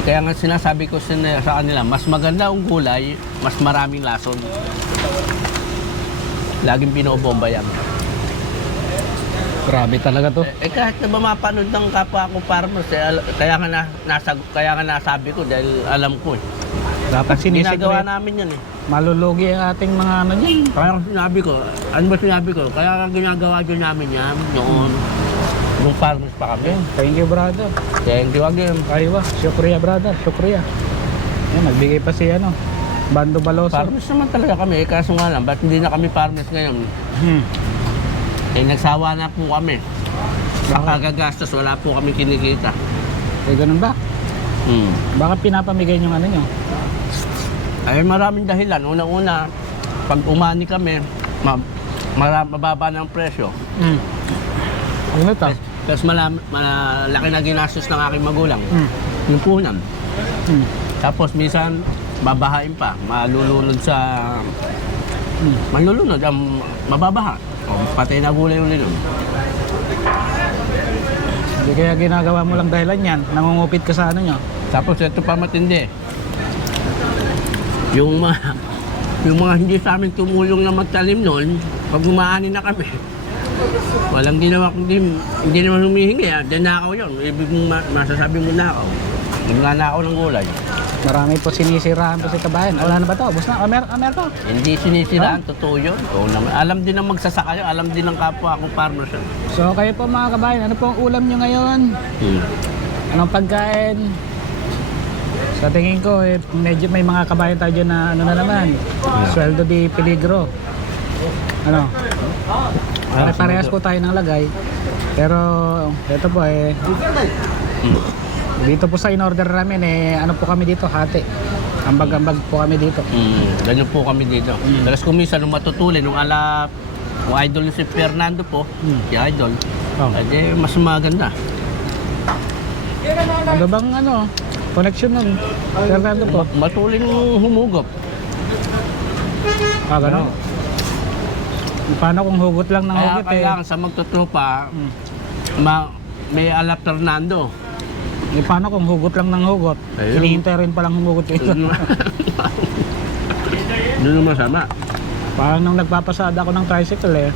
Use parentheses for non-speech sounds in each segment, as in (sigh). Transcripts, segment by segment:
Eh, kaya nga sinasabi ko sa, kanila, mas maganda ang gulay, mas maraming lason. Laging binobomba yan. Grabe talaga to. Eh kahit na ba mapanood ng kapwa ko farmers, eh, kaya nga na, nasa, kaya nga nasabi ko dahil alam ko eh. Dapat Ginagawa sinisiguro. namin yan eh. Malulugi ang ating mga ano dyan. Kaya sinabi ko, ano ba sinabi ko? Kaya ginagawa din namin yan noon. Nung farmers pa kami. Thank you brother. Thank you again. Aywa, syukriya brother, syukriya. Yan, nagbigay pa si ano, Bando Baloso. Farmers naman talaga kami, eh, kaso nga lang, ba't hindi na kami farmers ngayon? Hmm. Eh, nagsawa na po kami. Baka gagastos, wala po kami kinikita. Eh, ganun ba? Hmm. Baka pinapamigay yung ano nyo. Ay, maraming dahilan. Una-una, pag umani kami, ma mara- mababa ang presyo. Hmm. Ano to? Tapos malam, malaki na ginastos ng aking magulang. Hmm. Yung punan. Hmm. Tapos minsan, babahain pa. Malulunod sa... Malulunod, ang mababaha. O, patay na gulay ulit nun. Hindi kaya ginagawa mo lang dahilan yan. Nangungupit ka sa ano nyo. Tapos ito pa matindi. Yung mga, yung mga hindi sa amin tumulong na magtalim noon, pag umaani na kami, walang ginawa kundi hindi naman humihingi. Ah. Then nakaw yun. Ibig mong ma- masasabi mo nakaw. Nagnanakaw ng gulay. Marami po sinisiraan po si kabayan. Wala na ba to? Bus na. Amer, Amer to. Hindi sinisiraan, totoo yun. Oo naman. Alam din ng magsasaka yun. Alam din ng kapwa akong farmers yun. So kayo po mga kabayan, ano po ang ulam nyo ngayon? Hmm. Anong pagkain? Sa tingin ko, eh, medyo may mga kabayan tayo dyan na ano na naman. Sweldo di peligro. Ano? Pare-parehas po tayo ng lagay. Pero ito po eh, dito po sa in-order namin eh, ano po kami dito, hati. Ambag-ambag po kami dito. Mm, ganyan po kami dito. Mm. Tapos kung minsan, nung matutulin, nung ala, kung idol si Fernando po, Mm. si idol, Oh. edi mas maganda. Ano bang ano, connection nun? Fernando po. Matuling humugop. Ah, gano'n. Paano kung hugot lang ng Kaya hugot eh? kailangan sa magtutropa, Hmm. ma, may ala Fernando. Eh, paano kung hugot lang ng hugot? Ayun. Hinihintay rin palang humugot ito. Doon (laughs) Doon ang masama. Parang nung nagpapasada ako ng tricycle eh.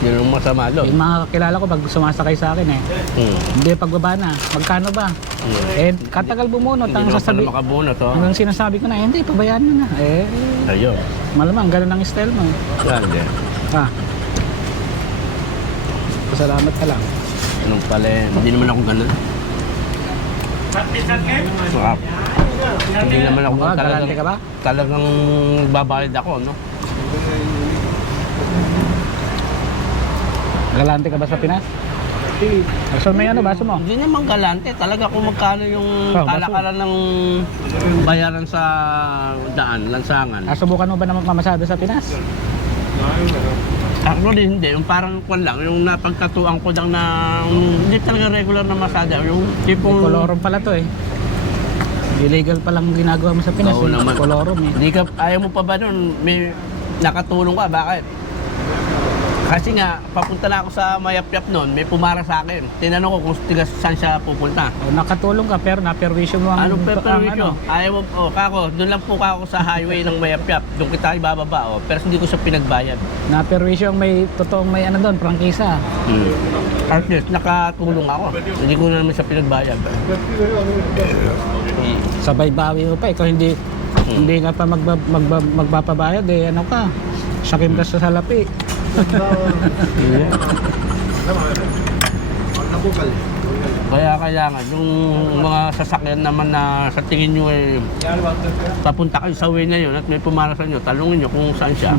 Yun ang masama doon. Yung mga kakilala ko pag sumasakay sa akin eh. Hmm. Hindi, pagbaba na. Magkano ba? Hmm. Eh, katagal bumunot. Hindi Ang naman sasabi, pala makabunot, oh. hanggang sinasabi ko na, eh, hindi, pabayaan mo na. Eh, Ayun. malamang, ganun ang style mo. eh. Yan Ah. Pasalamat ka lang. Anong pala eh. Hindi naman ako ganun. Sarap. Hindi naman ako Ah, talagang, galante ka ba? talagang babayad ako, no? Galante ka ba sa Pinas? So may ano, baso mo? Hindi naman galante. Talaga kung magkano yung Oh, baso. ng bayaran sa daan, lansangan. Ah, subukan mo ba na magmamasada sa Pinas? Actually, hindi. Yung parang kwan lang. Yung napagkatuan ko lang na yung hindi talaga regular na masada. Yung tipong... Kolorum pala to eh. Illegal pa lang ginagawa mo sa Pinas. Oo eh. naman. Kolorum eh. Hindi ka, ayaw mo pa ba nun? May nakatulong ka. Bakit? Kasi nga, papunta na ako sa Mayapyap noon, may pumara sa akin. Tinanong ko kung tiga saan siya pupunta. O, nakatulong ka pero na-perwisyo mo ang... Anong ang preparation? ano. Ayaw mo, oh, kako, doon lang po ako sa highway ng Mayapyap. Doon kita ibababa, oh. Pero hindi ko siya pinagbayad. Na-perwisyo ang may totoong may ano doon, prangkisa. Hmm. At least, nakatulong ako. Hindi ko naman siya pinagbayad. Hmm. Sabay bawi mo pa. Ikaw hindi Hmm. hindi ka pa magba, magba, magpapabayad eh. Ano ka? Sakim ka sa salapi. Kaya kailangan, yung mga sasakyan naman na sa tingin nyo eh, papunta kayo sa way na yun at may pumara sa inyo, talungin nyo kung saan siya.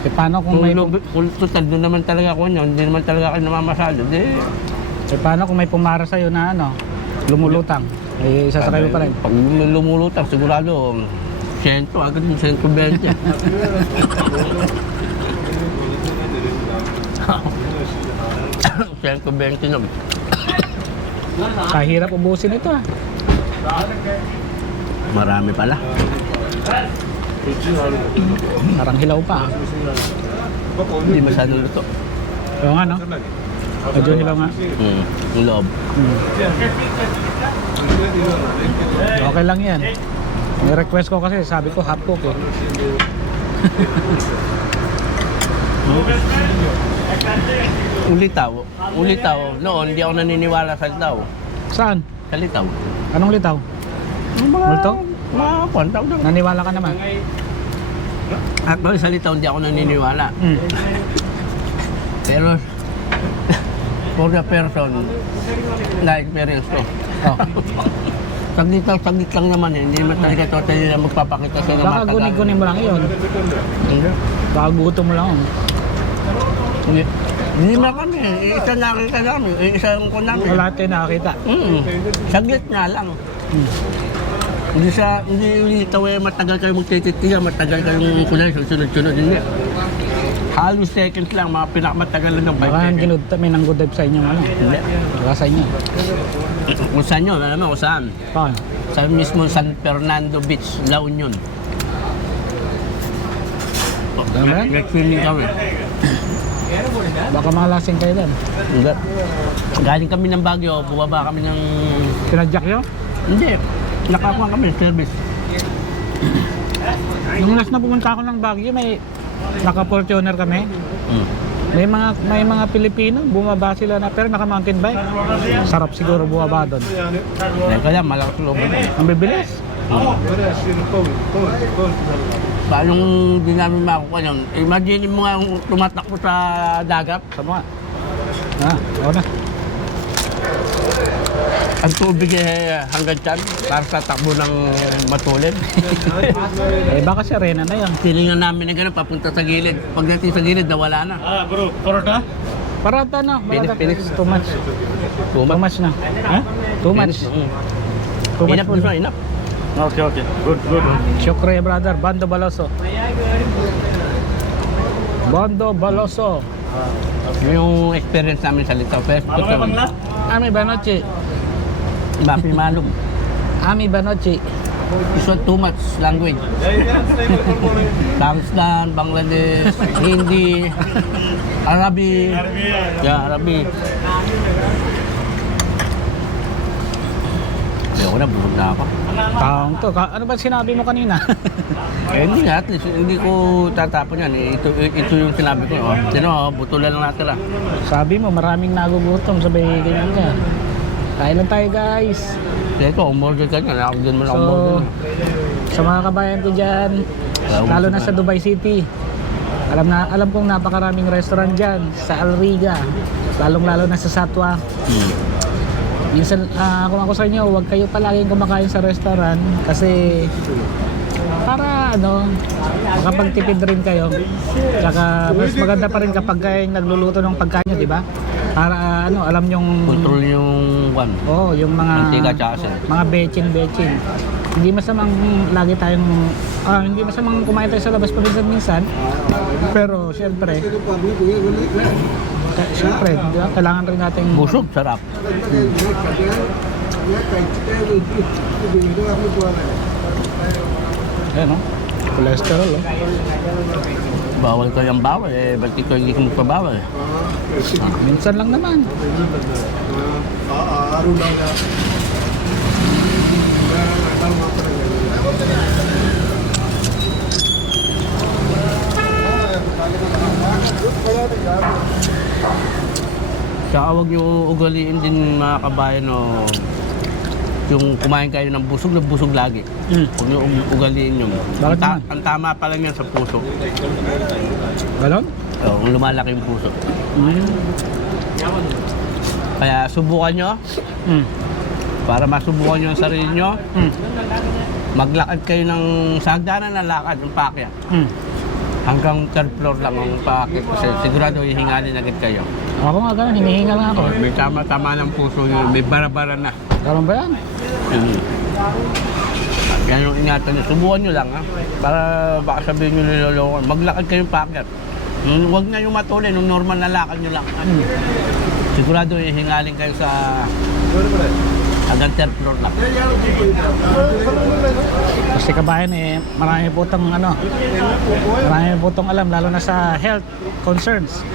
Eh, paano kung Kung, may may... kung total, doon naman talaga ako nyo, hindi naman talaga kayo namamasado, di... eh, paano kung may pumara sa na ano, lumulutang? Eh, isasakay mo pa rin. Pag lumulutang, sigurado, 100, agad yung 120. (laughs) 20 na. Kahirap ubusin ito ah. Marami pala. Parang hilaw pa. ah. Hindi masyadong luto. Oo nga no? Medyo hilaw nga. Mm, yung loob. Hmm. Okay lang yan. May request ko kasi, sabi ko half cook eh. (laughs) Ulitaw. Ulitaw. Noon, hindi ako naniniwala sa litaw. Saan? Sa litaw. Anong litaw? Mga, Multo? Mga kontaw daw. Naniwala ka naman? Actually, sa litaw hindi ako naniniwala. Hmm. Pero, (laughs) for the person, na-experience ko. Oh. (laughs) saglit lang, saglit lang naman eh. Hindi naman talaga totally na magpapakita sa mga Baka guni-guni mo lang yun. Baka gutom mo lang na kami. eh. Isa nakita namin. eh, Isa yung ko namin. Wala tayo nakakita. Mm. Saglit nga lang. Hmm. Hindi sa, hindi ulitaw eh, matagal kayo magtititigan, matagal kayong kunay, sunod-sunod, hindi. Halos seconds lang, mga pinakamatagal lang ng 5 Baka ang ginud may nang good sa inyo ano. Hindi. Baka sa inyo. Kung saan yun, alam mo kung saan? Paano? Sa mismo San Fernando Beach, La Union. Yan? Nag-swimming kami. Baka malasing kayo doon. Hindi. Galing kami ng Baguio, bumaba kami ng... Pinadyak yun? Hindi. Nakakuha kami ng service. Nung last na pumunta ako ng Baguio, may naka-Fortuner kami. Mm. May mga may mga Pilipino, bumaba sila na pero naka mountain bike. Sarap siguro bumaba doon. Lang, malakas loob. Ang bibilis. Paano di namin makukuha yun? Imagine mo nga kung tumatakbo sa dagat. Sama. Ah, oo na. Ang tubig eh hanggang dyan para sa takbo ng matulid. (laughs) Eh baka si Rena na yan. Tiningan namin na gano'n papunta sa gilid. Pagdating sa gilid, nawala na. Ah, bro, porota? Parata na. Pinis, pinis. Too much. Too much na. Ha? Too much. Mm. Too much Inap, food. Okay, okay. Good, good. Syukre brother, Bando Baloso. Bando Baloso. Yun Yung experience namin sa Ano ka bangla? Ami Banochi. Mapi malum. Ami Banochi. It's not too much language. (laughs) Pakistan, Bangladesh, Hindi, Arabi. Yeah, Arabi. Ayoko na, busog na ako. Taong to. Ka- ano ba sinabi mo kanina? (laughs) Eh, hindi nga, at least, hindi ko tatapon yan. Eh, ito, ito yung sinabi ko. Oh. Sino, oh, butulan lang natira. Sabi mo, maraming nagugutom. Sabay ganyan ka. Kain lang tayo guys. Kaya ito, umorder ka niya. Ako din mo lang So, umorder. sa mga kabayan ko dyan, lalo na sa Dubai City, alam na alam kong napakaraming restaurant dyan sa Alriga, lalong lalo na sa Satwa. Hmm. Minsan, ah, kung ako sa inyo, huwag kayo palaging kumakain sa restaurant kasi para ano, makapagtipid rin kayo. Tsaka mas maganda pa rin kapag kayo nagluluto ng pagkain nyo, di ba? Para ah, ano, alam yung Control yung one. Oh, yung mga Mantika tsaka mga bechin-bechin. Hindi masamang lagi tayong ah, hindi masamang kumain tayo sa labas paminsan-minsan. Pero syempre, syempre, di ba? kailangan rin nating Busog, sarap. Ayan, no? Cholesterol, oh. Bawal ko yung bawal. Eh, ba't ikaw hindi ko magpabawal? Minsan lang naman. Tsaka huwag niyo ugaliin din mga kabayan o yung kumain kayo ng busog na busog lagi. Mm. Huwag niyo ug- ugaliin yun. Bakit Ang, ta- naman? ang tama pa lang yan sa puso. Ganon? Oo, kung lumalaki yung puso. Mm. Kaya subukan nyo, Mm. para masubukan nyo ang sarili nyo, Mm. maglakad kayo ng sa hagdanan ng lakad, yung paakya. Mm. Hanggang third floor lang ang paakit kasi sigurado hihingalin agad kayo. Ako nga ganun, hinihinga lang ako. May tama-tama ng puso nyo, may bara-bara na. Ganon ba yan? Mm. Yan yung ingatan nyo. Subukan nyo lang ha. Para baka sabihin nyo niloloko. Maglakad kayong packet. Mm, Huwag na yung matulin. Yung normal na lakad nyo lang. Mm. Sigurado hihingalin kayo sa hanggang third floor lang. Kasi kabayan eh, marami po itong ano, marami po itong alam, lalo na sa health concerns.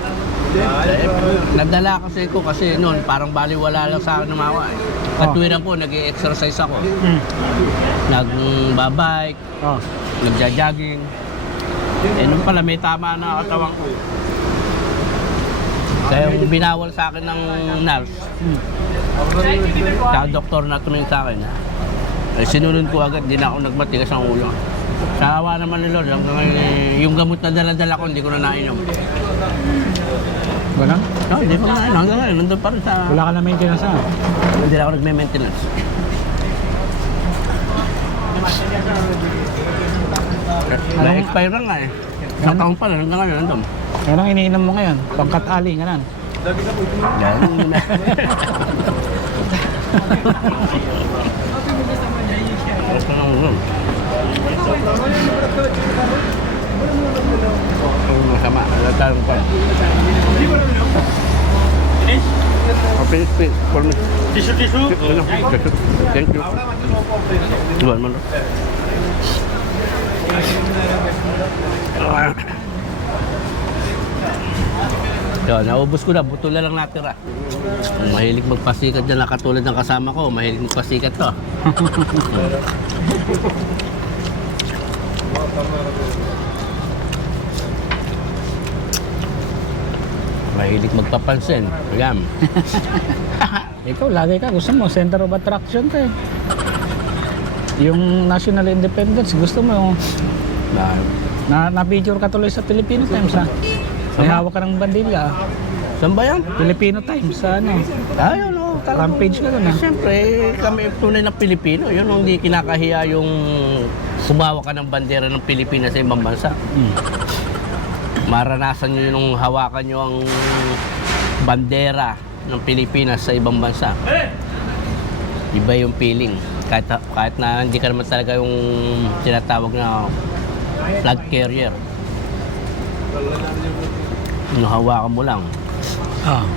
Nadala kasi ko kasi noon parang baliwala lang sa akin ng mawa eh. Katwiran po, nag-exercise ako. Hmm. Nagbabike, Oh. nagja-jogging. Eh, nung pala may tama na katawan ko. Kaya binawal sa akin ng nurse, Hmm. Sa doktor na tumingin sa akin, eh, sinunod ko agad, di na ako nagmatigas ang ulo. Sa awa naman ni Lord, hanggang ngayon, eh, yung gamot na dala-dala ko, hindi ko na nainom. Ganun? No, hindi ko na nainom. Hanggang ngayon, nandun pa rin sa... Wala ka na maintenance ah. Hindi na ako nagme-maintenance. Na-expire na nga eh. Sa Ano? taon pa lang, hanggang ngayon, nandun. Anong iniinom mo ngayon? Pangkat ali, ganun. Dahil... (laughs) Ito na yun. Ang masama, wala tayong pa. Oh, please, please, for me. Tissue, tissue. Ano? Thank you. Luan mo, no? Ah. Yun, naubos ko na, buto na lang natira. Mahilig magpasikat dyan na katulad ng kasama ko, mahilig magpasikat to. (laughs) mahilig magpapansin. Ayan. (laughs) Ikaw, lagi ka. Gusto mo, center of attraction ka eh. Yung national independence, gusto mo yung Na, na, na-picture ka tuloy sa Filipino Times ha. May hawak ka ng bandila. ah. saan ba yan? Filipino Times sa ano. Ayun, oh, talagang- Rampage ka dun ah. Siyempre, kami tunay na Pilipino. Yun, oh, hindi kinakahiya yung sumawa ka ng bandera ng Pilipinas sa ibang bansa. Hmm. Maranasan nyo yung hawakan nyo ang bandera ng Pilipinas sa ibang bansa. Iba yung feeling. Kahit, kahit na hindi ka naman talaga yung tinatawag na flag carrier. Yung hawakan mo lang. Ah.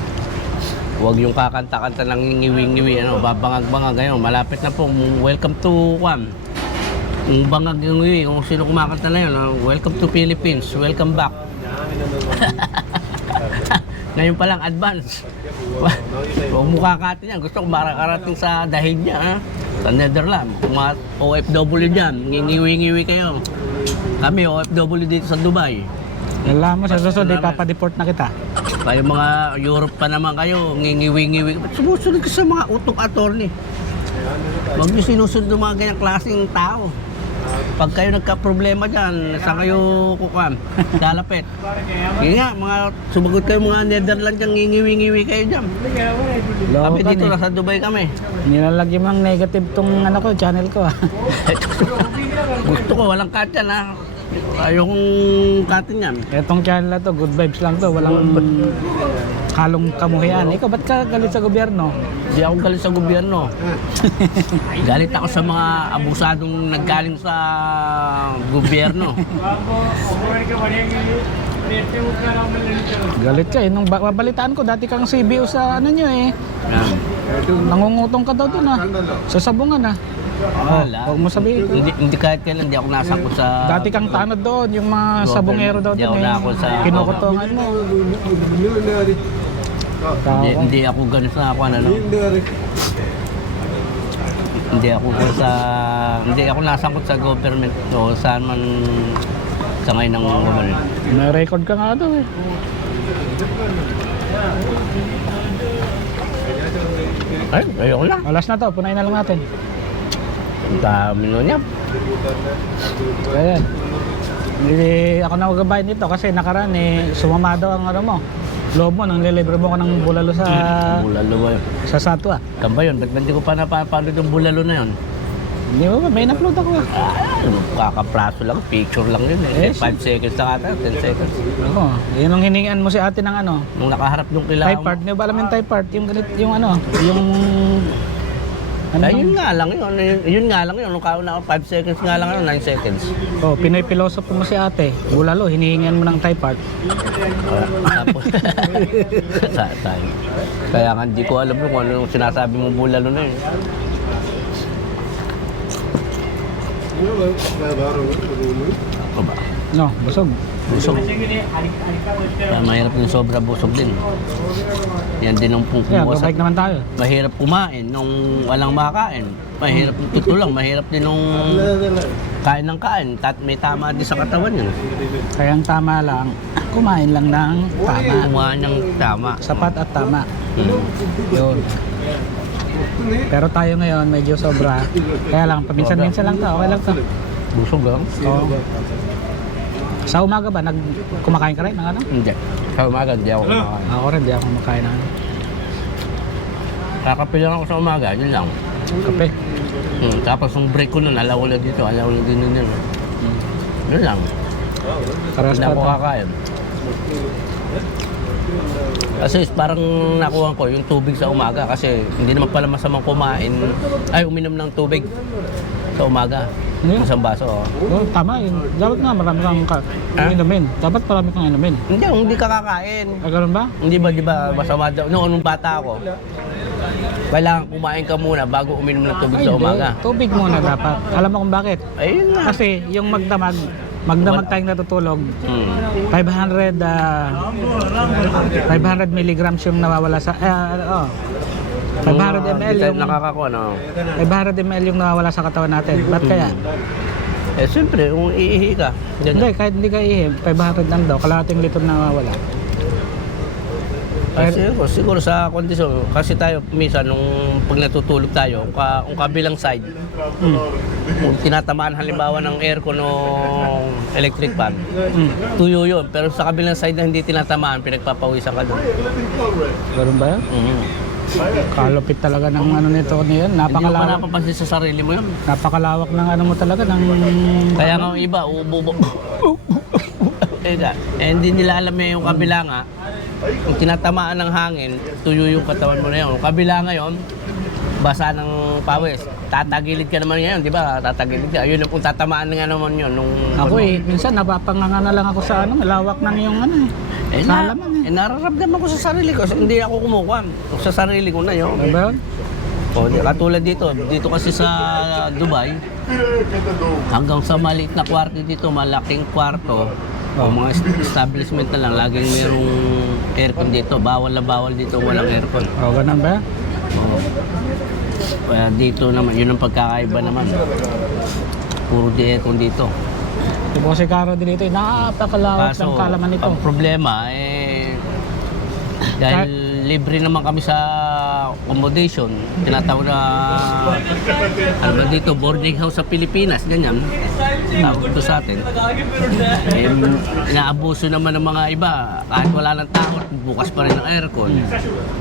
Huwag yung kakanta-kanta ng ngiwi-ngiwi, ano, babangag-bangag ngayon. Malapit na po. Welcome to Kwan. Yung bangag yung ngiwi, kung sino kumakanta na yun, ah, welcome to Philippines, welcome back. (laughs) ngayon pa lang, advance. (laughs) Huwag mo kakatin yan. Gusto ko makakarating sa dahil niya, ha? Sa Netherlands. Kung mga OFW dyan, ngingiwi-ngiwi kayo. Kami, OFW dito sa Dubai. Alam mo, sa susunod, ipapadeport na kita. Kayo mga Europe pa naman kayo, ngingiwi-ngiwi. Ba't sumusunod ka sa mga utok attorney? Huwag niyo sinusunod ng mga ganyang klaseng tao. Pag kayo nagka-problema dyan, saan kayo kukuhan? Lalapit. Yun nga, mga, sumagot kayo mga Netherlands dyan, ngingiwi-ngiwi kayo dyan. Kami Loko dito, ka nasa Dubai kami. Nilalagyan mo ng negative tong ano ko, channel ko ah. (laughs) Gusto ko, walang cut yan ha. Ayokong cutin yan. Etong channel na to, good vibes lang to. Walang halong kamuhian. Ikaw, ba't ka galit sa gobyerno? Hindi ako galit sa gobyerno. (laughs) galit ako sa mga abusadong naggaling sa gobyerno. Galit ka eh. Nung ba- babalitaan ko, dati kang CBO sa ano nyo eh. Yan. Nangungutong ka daw dun ah. Sa sabungan ah. Wala. Huwag mo sabihin. Hindi, hindi kahit kailan, hindi ako nasakot sa... Dati kang tanod doon, yung mga Government. sabungero daw Di doon ako eh. nakakot sa- Kinukutongan mo. Hindi, hindi ako ganun sa ako, ano. Hindi ako ganun sa... Hindi ako nasangkot sa government o saan man sa ngayon ng government. May record ka nga daw eh. Ay, ayoko na. Alas na to, punayin na lang natin. Dami nun yan. Ayan. Hindi ako na magabayad nito kasi nakaraan eh, sumama daw ang ano mo. Loob mo, nang lilibre mo ka ng bulalo sa Bulalo ba yun? sa satwa. Kamba yun, ba't hindi ko pa napapanood yung bulalo na yun? Hindi mo ba? May in-upload ako ah. Ano, kakapraso lang, picture lang yun Eh, eh. 5 seconds na kata, 10 seconds. Ako, yun ang hiningan mo si ate ng ano. Nung nakaharap yung kailangan Type part, hindi mo ba alam yung type part? Yung ganit, yung ano, yung... Ano Ay, yun nga lang yun. Yun, yun nga lang yun. Nung kauna ako, 5 seconds nga lang yun, 9 seconds. Oh, Pinoy philosophy mo si ate. Bulalo, hinihingan mo ng type part. Tapos, (laughs) sa tayo. Kaya nga hindi ko alam kung ano yung sinasabi mo bulalo na yun. Ano ba? No, busog. Busog. Kaya mahirap yung sobra busog din. Yan din ang pong Kaya, kumuha sa- babalik naman tayo. Mahirap kumain nung walang makain. Mahirap yung tutulang, mahirap din nung kain ng kain. Tat may tama din sa katawan yun. Kaya ang tama lang, (coughs) kumain lang ng tama. Kumain ng tama. Sapat at tama. Hmm. Yun. Pero tayo ngayon, medyo sobra. Kaya lang, paminsan-minsan lang to. Okay lang to. Busog lang? Oo. Sa umaga ba, nag kumakain ka rin ng ano? Hindi. Sa umaga, hindi ako kumakain. Ako rin, di ako kumakain ng ano. Kakape lang ako sa umaga, yun lang. kape. Hmm. Tapos yung break ko nun, alaw na dito, alaw na din nun. Yun lang. Parehas Hindi ako kakain. Kasi parang nakuha ko yung tubig sa umaga kasi hindi naman pala masamang kumain ay uminom ng tubig sa umaga. Ano yun? Isang baso. oh. Oo, tama yun. Dapat nga marami kang ka Ha? inumin. Dapat marami kang inumin. Hindi, hindi ka kakain. Ah, ganun ba? Hindi ba, di ba, masama daw. Noong nung bata ako, kailangan kumain ka muna bago uminom ng tubig Ay, sa hindi. umaga. Tubig muna dapat. Alam mo kung bakit? Ayun nga. Kasi yung magdamag, magdamag tayong natutulog, Hmm. 500 ah, 500 milligrams yung nawawala sa ah, oh, 500 Nung, ml yung Nakakakuha, no? 500 ml yung nawawala sa katawan natin. Ba't kaya? Eh, siyempre, kung iihi ka. Hindi, kahit hindi ka ihim, 500 lang daw, kalahating litro na nawawala. Kasi siguro, siguro sa kondisyon, kasi tayo minsan nung pag natutulog tayo, kung, ka, kung kabilang side, Mm. kung tinatamaan halimbawa ng aircon o electric fan, Mm. tuyo yun. Pero sa kabilang side na hindi tinatamaan, pinagpapawisan ka doon. Ganun ba yun? Mhm. Kalupit talaga ng ano nito niyan. Hindi mo pa Napakalawak, napapansin sa sarili mo yun. napakalawak ng ano mo talaga ng Kaya nga yung iba, ubo (laughs) eh, ga- eh, hindi nila alam eh yung kabila nga. Kung tinatamaan ng hangin, tuyo yung katawan mo na yun. Yung kabila ngayon, basa ng pawis. Tatagilid ka naman ngayon, di ba? Tatagilid ka. Ayun, kung tatamaan nga naman yun. Nung, Ako eh, minsan napapanganga na lang ako sa ano, malawak ng yung ano eh. eh, na, alaman eh, nararamdaman ko sa sarili ko. Hindi ako kumukuha. Sa sarili ko na yun. Ano ba yun? O, katulad dito, dito kasi sa Dubai, hanggang sa maliit na kwarto dito, malaking kwarto, o mga est- establishment na lang, laging merong aircon dito. Bawal na bawal dito, walang aircon. O, ganun ba? Kaya dito naman, yun ang pagkakaiba naman. Puro di aircon dito. Ito po si Caro din ito, eh, napakalawak ng kalaman nito. ang problema, eh, dahil libre naman kami sa accommodation, tinatawag na, ano dito, boarding house sa Pilipinas, ganyan. Ito sa atin. Eh, inaabuso naman ng mga iba, kahit wala ng tao, bukas pa rin ang aircon,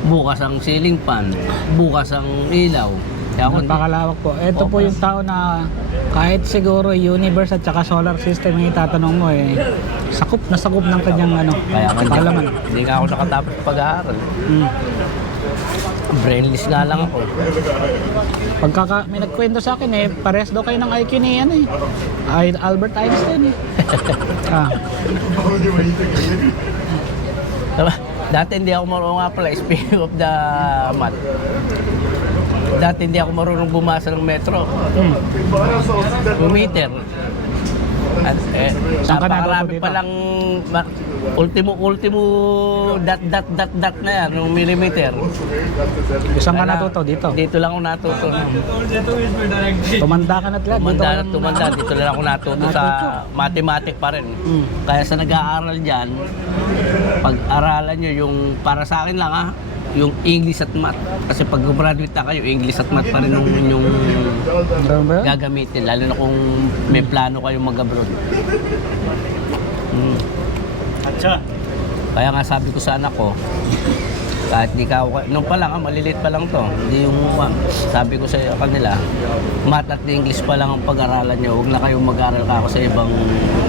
bukas ang ceiling fan, bukas ang ilaw. Kaya ako, Napakalawak po. Ito po yung tao na kahit siguro universe at saka solar system yung itatanong mo eh, sakop na sakop ng kanyang ano, kaya ako, hindi, kalaman. hindi nga ako nakatapos sa pag-aaral. Mm. Brainless nga lang ako. Pagkaka, may nagkwento sa akin eh, pares daw kayo ng IQ ni ano eh. Ay, Albert Einstein eh. (laughs) ah, Diba? Dati hindi ako marunong nga pala, speaking of the math. Dati hindi ako marunong bumasa ng metro. mm. Meter. At eh, Saan ka natuto ma- ultimo ultimo dot dot dot dot na yan, yung millimeter. Isang ka natuto dito. Dito lang ako natuto. Tumanda ka na talaga. Tumanda Dito ka na tumanda, dito lang ako natuto sa mathematic pa rin. Mm. Kaya sa nag-aaral dyan, pag-aralan nyo yung, para sa akin lang ha, yung English at Math. Kasi pag graduate na kayo, English at Math pa rin yung, yung Ganun ba yun? gagamitin. Lalo na kung may plano kayong mag-abroad. Mm. Tsa. Kaya nga sabi ko sa anak ko, kahit di ka, nung pa lang, ah, maliliit pa lang to, hindi yung um, sabi ko sa kanila, math at English pa lang ang pag-aralan nyo, huwag na kayong mag-aral ka ako sa ibang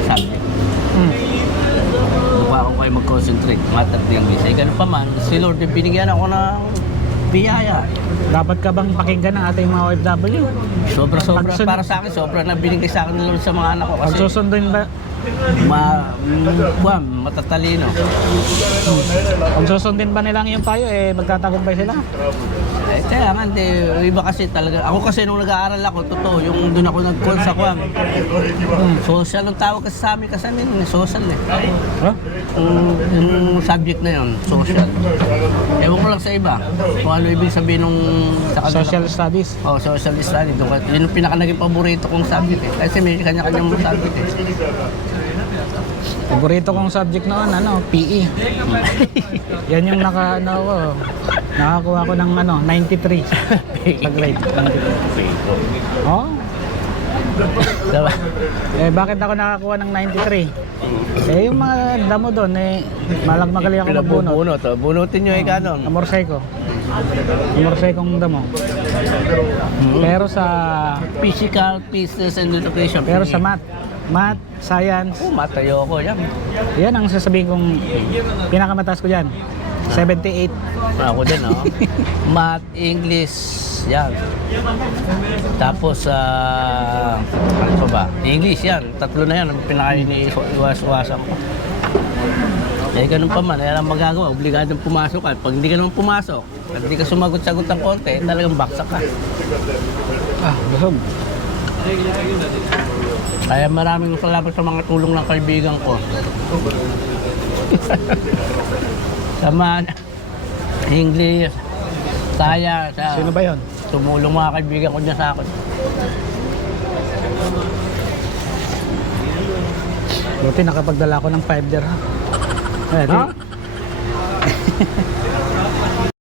subject. Mm. Huwag pa ako kayo mag-concentrate, math at English. Eh, ganun pa man, si Lord yung binigyan ako ng biyaya. Dapat ka bang pakinggan ng ating mga OFW? Sobra-sobra, Pagsun- para sa akin, sobra na binigay sa akin ni Lord sa mga anak ko. Kasi, Pagsusundin ba, ma, buwan, matatalino. Kung susundin ba nila ang iyong payo, eh magtatagumpay sila. Eh, kaya nga, hindi. Iba kasi talaga. Ako kasi nung nag-aaral ako, totoo, yung doon ako nag-call sa Kwam. Social ang tawag kasi sa amin kasi nila, social eh. Huh? Yung, yung subject na yun, social. Ewan ko lang sa iba, kung ano ibig sabihin nung sa kanila. Social studies. Oh, social study. Doon, yun yung pinaka naging paborito kong subject eh. Kasi may kanya-kanyang subject eh. Paborito kong subject noon, ano, PE. (laughs) Yan yung naka, ano ko, nakakuha ko ng ano, 93 sa (laughs) grade. 93. Oh, Diba? eh bakit ako nakakuha ng 93? Eh yung mga damo doon, eh, malag magaling ako magbunot. Pinabubunot. Oh. Bunutin nyo eh kanon. Amorsay ko. Amorsay kong damo. Pero sa, Physical, business, and education. pero sa math, math, science, Oh, matayo ko yan. yan ang sasabihin kong pinakamataas ko dyan. 78. Ako din, oh. (laughs) Math, English, yan. Tapos, ah, ano pa ba? English, yan. Tatlo na yan. Ang pinaka-iwas-iwasan ko. Eh, ganun pa man. Ang magagawa. Obligadong pumasok ka. Pag hindi ka naman pumasok, at hindi ka sumagot-sagot ng konti, talagang baksak ka. Ah, busog. Kaya maraming salamat sa mga tulong ng kaibigan ko. (laughs) sa mga English, saya, sa Sino ba yon? tumulong mga kaibigan ko dyan sa akin. Buti nakapagdala ko ng 5 dirham. Eh, di, Ha? (laughs)